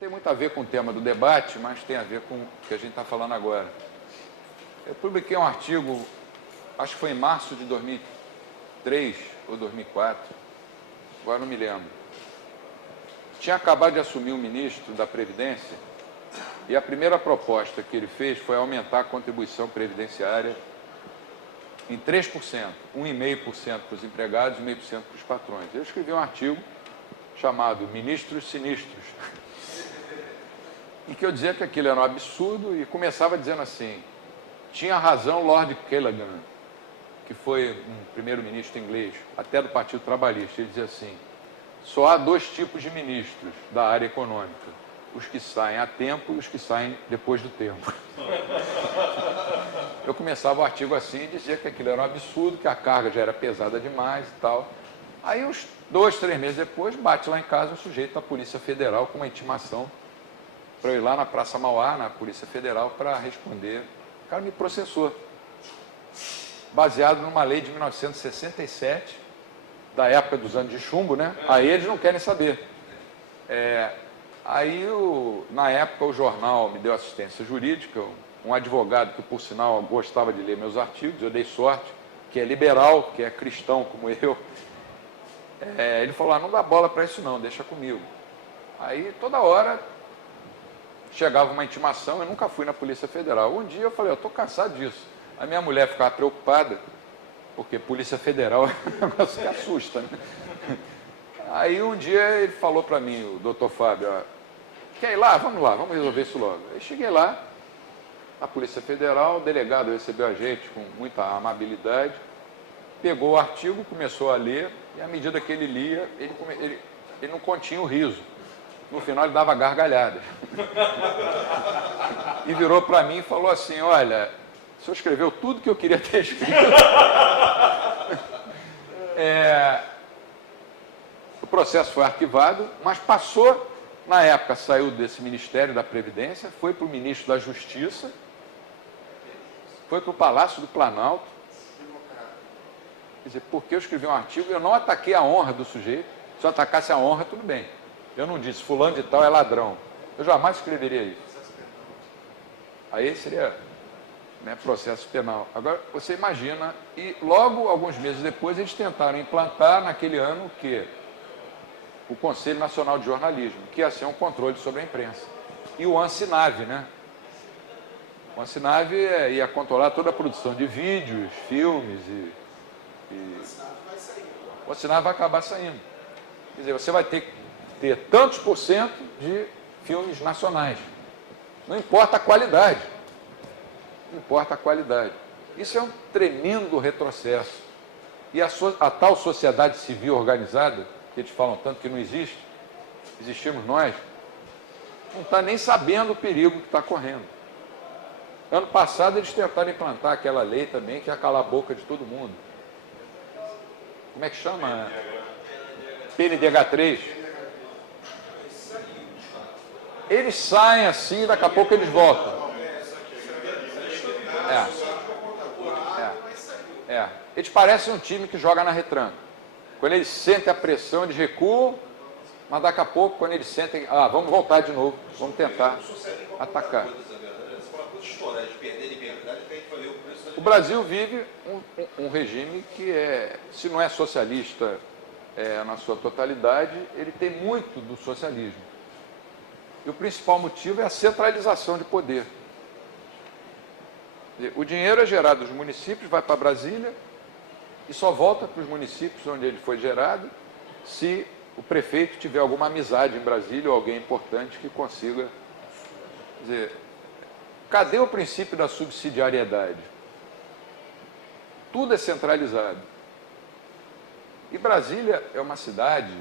Tem muito a ver com o tema do debate, mas tem a ver com o que a gente está falando agora. Eu publiquei um artigo, acho que foi em março de 2003 ou 2004, agora não me lembro. Tinha acabado de assumir o ministro da Previdência e a primeira proposta que ele fez foi aumentar a contribuição previdenciária em 3%, 1,5% para os empregados e 0,5% para os patrões. Eu escrevi um artigo chamado Ministros Sinistros, em que eu dizia que aquilo era um absurdo e começava dizendo assim: tinha razão Lord Callaghan, que foi um primeiro-ministro inglês, até do Partido Trabalhista. Ele dizia assim: só há dois tipos de ministros da área econômica, os que saem a tempo e os que saem depois do tempo. Eu começava o artigo assim e dizia que aquilo era um absurdo, que a carga já era pesada demais e tal. Aí, uns 2, 3 meses depois, bate lá em casa um sujeito da Polícia Federal com uma intimação para eu ir lá na Praça Mauá, na Polícia Federal, para responder. O cara me processou, baseado numa lei de 1967, da época dos anos de chumbo, né? Aí eles não querem saber. Na época, o jornal me deu assistência jurídica, um advogado que, por sinal, gostava de ler meus artigos, eu dei sorte, que é liberal, que é cristão como eu. Ele falou: não dá bola para isso não, deixa comigo. Aí, toda hora, chegava uma intimação, eu nunca fui na Polícia Federal. Um dia eu falei: eu estou cansado disso. A minha mulher ficava preocupada, porque Polícia Federal é um negócio que assusta, né? Aí um dia ele falou para mim, o doutor Fábio: quer ir lá? Vamos lá, vamos resolver isso logo. Aí cheguei lá, a Polícia Federal, o delegado recebeu a gente com muita amabilidade, pegou o artigo, começou a ler, e à medida que ele lia, ele não continha o riso. No final ele dava gargalhada. E virou para mim e falou assim: olha, o senhor escreveu tudo que eu queria ter escrito. O processo foi arquivado, mas passou, na época saiu desse Ministério da Previdência, foi para o Ministro da Justiça, foi para o Palácio do Planalto. Quer dizer, porque eu escrevi um artigo, eu não ataquei a honra do sujeito. Se eu atacasse a honra, tudo bem. Eu não disse fulano de tal é ladrão. Eu jamais escreveria isso. Aí seria, né, processo penal. Agora, você imagina, e logo, alguns meses depois, eles tentaram implantar naquele ano o quê? O Conselho Nacional de Jornalismo, que ia ser um controle sobre a imprensa. E o ANSINAV, né? O ANSINAV ia controlar toda a produção de vídeos, filmes o ANSINAV vai acabar saindo. Quer dizer, você vai ter que ter tantos por cento de filmes nacionais. Não importa a qualidade. Não importa a qualidade. Isso é um tremendo retrocesso. E a tal sociedade civil organizada, que eles falam tanto que não existe, existimos nós, não está nem sabendo o perigo que está correndo. Ano passado eles tentaram implantar aquela lei também que ia calar a boca de todo mundo. Como é que chama? PNDH3. Eles saem assim, daqui a pouco eles voltam. Eles parecem um time que joga na retranca. Quando eles sentem a pressão, eles recuam, mas daqui a pouco, quando eles sentem, vamos voltar de novo, vamos tentar atacar. O Brasil vive um regime que se não é socialista na sua totalidade, ele tem muito do socialismo. E o principal motivo é a centralização de poder. O dinheiro é gerado dos municípios, vai para Brasília e só volta para os municípios onde ele foi gerado se o prefeito tiver alguma amizade em Brasília ou alguém importante que consiga. Quer dizer, cadê o princípio da subsidiariedade? Tudo é centralizado. E Brasília é uma cidade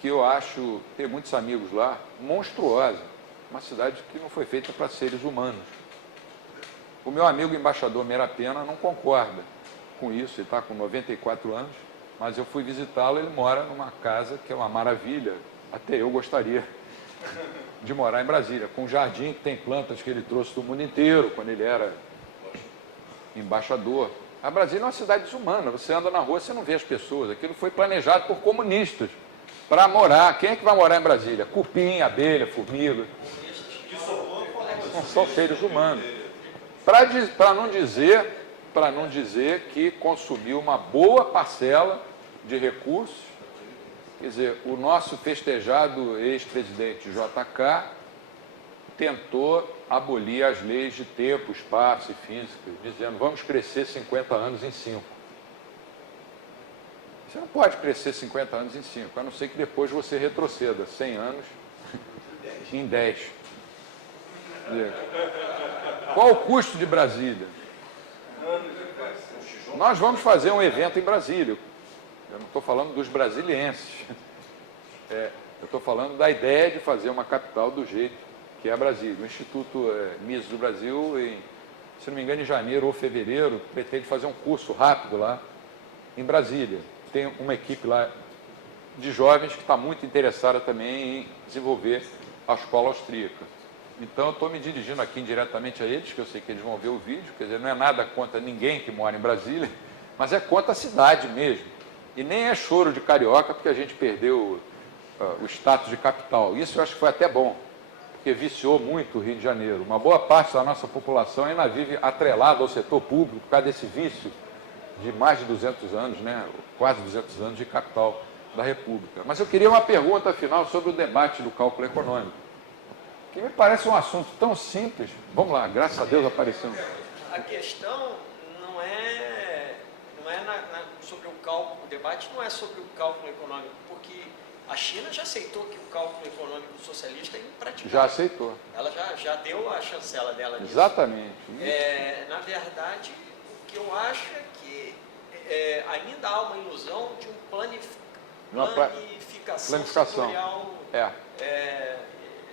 que eu acho, ter muitos amigos lá, monstruosa. Uma cidade que não foi feita para seres humanos. O meu amigo embaixador Meira Pena não concorda com isso, ele está com 94 anos, mas eu fui visitá-lo, ele mora numa casa que é uma maravilha, até eu gostaria de morar em Brasília, com um jardim que tem plantas que ele trouxe do mundo inteiro, quando ele era embaixador. A Brasília é uma cidade desumana, você anda na rua, você não vê as pessoas, aquilo foi planejado por comunistas, para morar. Quem é que vai morar em Brasília? Cupim, abelha, formiga. Não são seres humanos. Para não dizer que consumiu uma boa parcela de recursos. Quer dizer, o nosso festejado ex-presidente JK tentou abolir as leis de tempo, espaço e física, dizendo, vamos crescer 50 anos em 5. Você não pode crescer 50 anos em 5, a não ser que depois você retroceda 100 anos em 10. Qual o custo de Brasília? Nós vamos fazer um evento em Brasília. Eu não estou falando dos brasilienses. Eu estou falando da ideia de fazer uma capital do jeito que é Brasília. O Instituto Mises do Brasil, se não me engano, em janeiro ou fevereiro, pretende fazer um curso rápido lá em Brasília. Tem uma equipe lá de jovens que está muito interessada também em desenvolver a escola austríaca. Então, eu estou me dirigindo aqui indiretamente a eles, que eu sei que eles vão ver o vídeo, quer dizer, não é nada contra ninguém que mora em Brasília, mas é contra a cidade mesmo. E nem é choro de carioca, porque a gente perdeu o status de capital. Isso eu acho que foi até bom, porque viciou muito o Rio de Janeiro. Uma boa parte da nossa população ainda vive atrelada ao setor público por causa desse vício de mais de 200 anos, né? Quase 200 anos de capital da República. Mas eu queria uma pergunta final sobre o debate do cálculo econômico, que me parece um assunto tão simples. Vamos lá, graças a Deus apareceu. A questão não é sobre o cálculo, o debate não é sobre o cálculo econômico, porque a China já aceitou que o cálculo econômico socialista é impraticável. Já aceitou. Ela já deu a chancela dela disso. Exatamente. Na verdade, o que eu acho é que ainda há uma ilusão de planificação setorial.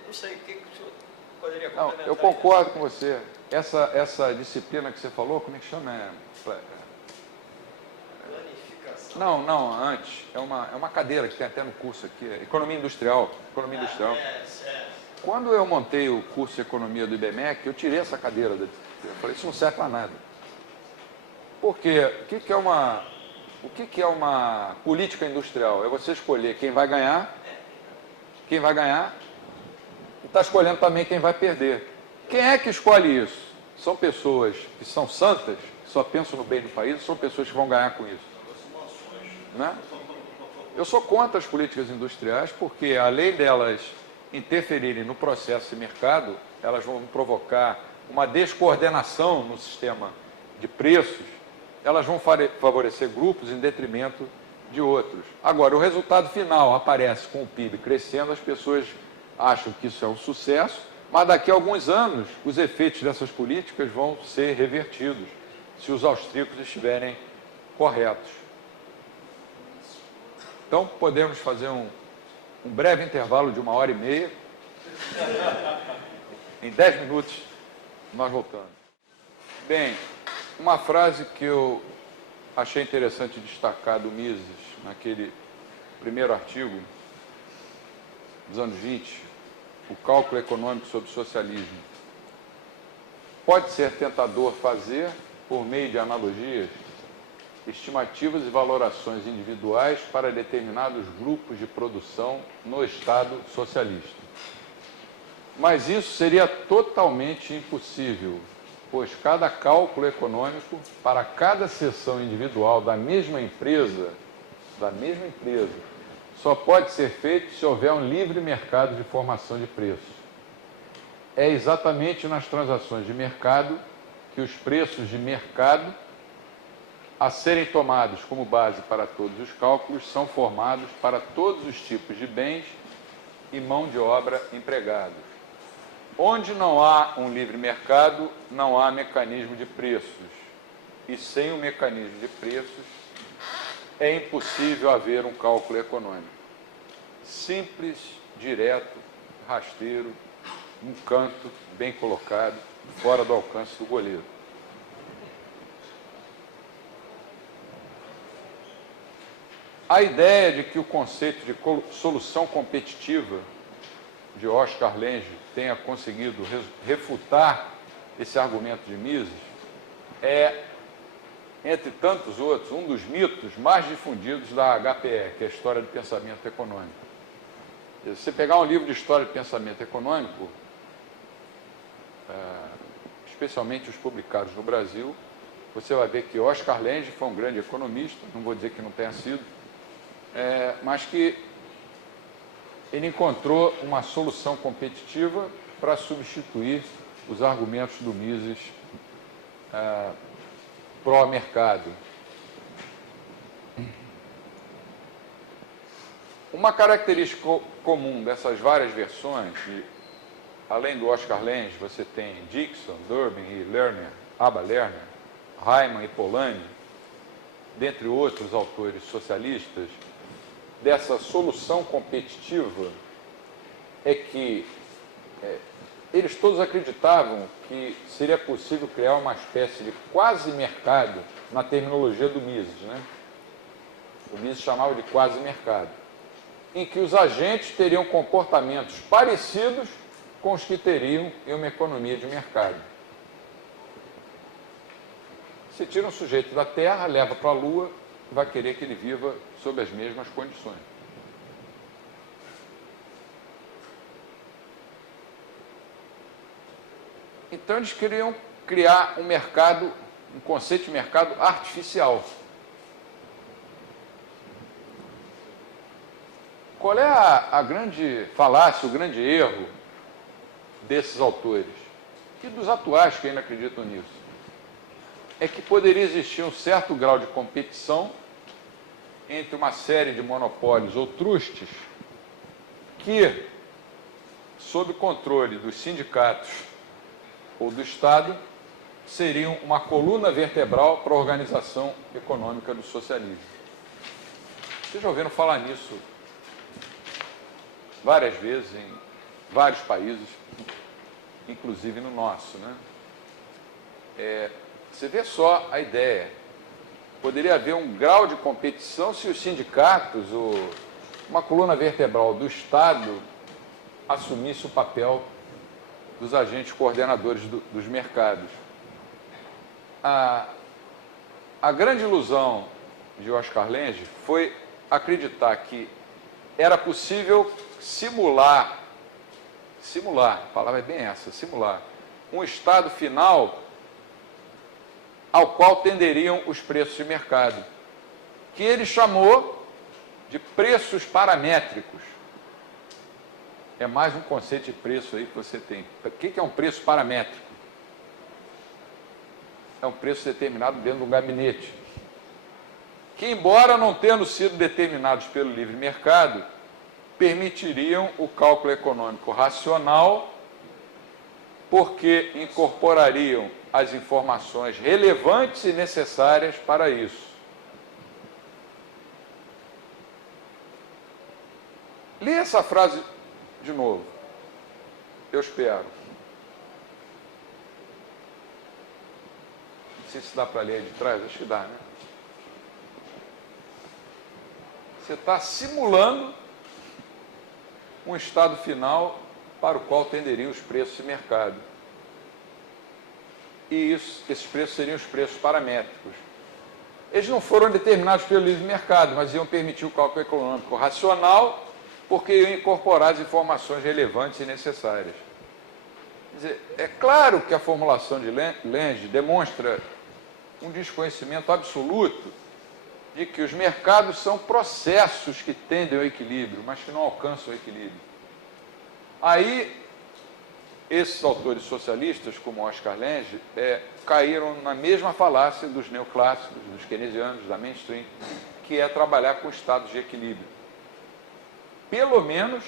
Não sei, o que o senhor poderia complementar? Não, eu concordo com você. Essa disciplina que você falou, como é que chama? Planificação. Não, antes. É uma cadeira que tem até no curso aqui, Economia Industrial. Economia Industrial. Quando eu montei o curso de Economia do IBMEC, eu tirei essa cadeira. Eu falei, isso não serve para nada. Porque o que é uma política industrial? É você escolher quem vai ganhar, e está escolhendo também quem vai perder. Quem é que escolhe isso? São pessoas que são santas, que só pensam no bem do país, ou são pessoas que vão ganhar com isso? Né? Eu sou contra as políticas industriais porque, além delas interferirem no processo de mercado, elas vão provocar uma descoordenação no sistema de preços, elas vão favorecer grupos em detrimento de outros. Agora, o resultado final aparece com o PIB crescendo, as pessoas acham que isso é um sucesso, mas daqui a alguns anos os efeitos dessas políticas vão ser revertidos, se os austríacos estiverem corretos. Então, podemos fazer um breve intervalo de 1h30. Em 10 minutos, nós voltamos. Bem, uma frase que eu achei interessante destacar do Mises, naquele primeiro artigo dos anos 20, o cálculo econômico sobre o socialismo. Pode ser tentador fazer, por meio de analogias, estimativas e valorações individuais para determinados grupos de produção no Estado socialista. Mas isso seria totalmente impossível, pois cada cálculo econômico para cada seção individual da mesma empresa, só pode ser feito se houver um livre mercado de formação de preços. É exatamente nas transações de mercado que os preços de mercado a serem tomados como base para todos os cálculos são formados para todos os tipos de bens e mão de obra empregados. Onde não há um livre mercado, não há mecanismo de preços. E sem o mecanismo de preços, é impossível haver um cálculo econômico. Simples, direto, rasteiro, um canto, bem colocado, fora do alcance do goleiro. A ideia de que o conceito de solução competitiva de Oscar Lange tenha conseguido refutar esse argumento de Mises é, entre tantos outros, um dos mitos mais difundidos da HPE, que é a História do Pensamento Econômico. Se você pegar um livro de história de pensamento econômico, especialmente os publicados no Brasil, você vai ver que Oscar Lange foi um grande economista, não vou dizer que não tenha sido, mas que ele encontrou uma solução competitiva para substituir os argumentos do Mises pró-mercado. Uma característica comum dessas várias versões, além do Oscar Lange, você tem Dixon, Durbin e Lerner, Abba Lerner, Hyman e Polanyi, dentre outros autores socialistas, dessa solução competitiva, é que eles todos acreditavam que seria possível criar uma espécie de quase mercado na terminologia do Mises, né? O Mises chamava de quase mercado, em que os agentes teriam comportamentos parecidos com os que teriam em uma economia de mercado. Você tira um sujeito da Terra, leva para a Lua, vai querer que ele viva sob as mesmas condições. Então eles queriam criar um mercado, um conceito de mercado artificial. Qual é a grande falácia, o grande erro desses autores, e dos atuais que ainda acreditam nisso? É que poderia existir um certo grau de competição entre uma série de monopólios ou trustes que, sob controle dos sindicatos ou do Estado, seriam uma coluna vertebral para a organização econômica do socialismo. Vocês já ouviram falar nisso várias vezes em vários países, inclusive no nosso, né? Você vê só a ideia. Poderia haver um grau de competição se os sindicatos ou uma coluna vertebral do Estado assumisse o papel dos agentes coordenadores dos mercados. A grande ilusão de Oscar Lange foi acreditar que era possível simular, a palavra é bem essa, simular, um estado final ao qual tenderiam os preços de mercado, que ele chamou de preços paramétricos. É mais um conceito de preço aí que você tem. O que é um preço paramétrico? É um preço determinado dentro do gabinete, que, embora não tendo sido determinados pelo livre mercado, permitiriam o cálculo econômico racional, porque incorporariam as informações relevantes e necessárias para isso. Lê essa frase de novo, eu espero. Não sei se dá para ler aí de trás, acho que dá, né? Você está simulando um estado final para o qual tenderiam os preços de mercado. E esses preços seriam os preços paramétricos. Eles não foram determinados pelo livre mercado, mas iam permitir o cálculo econômico racional, porque iam incorporar as informações relevantes e necessárias. Quer dizer, é claro que a formulação de Lange demonstra um desconhecimento absoluto de que os mercados são processos que tendem ao equilíbrio, mas que não alcançam o equilíbrio. Aí, esses autores socialistas, como Oscar Lange, caíram na mesma falácia dos neoclássicos, dos keynesianos, da mainstream, que é trabalhar com estados de equilíbrio. Pelo menos,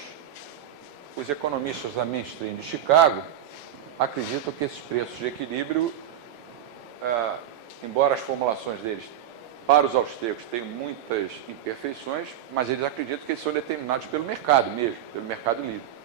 os economistas da mainstream de Chicago acreditam que esses preços de equilíbrio, embora as formulações deles para os austríacos tenham muitas imperfeições, mas eles acreditam que eles são determinados pelo mercado mesmo, pelo mercado livre.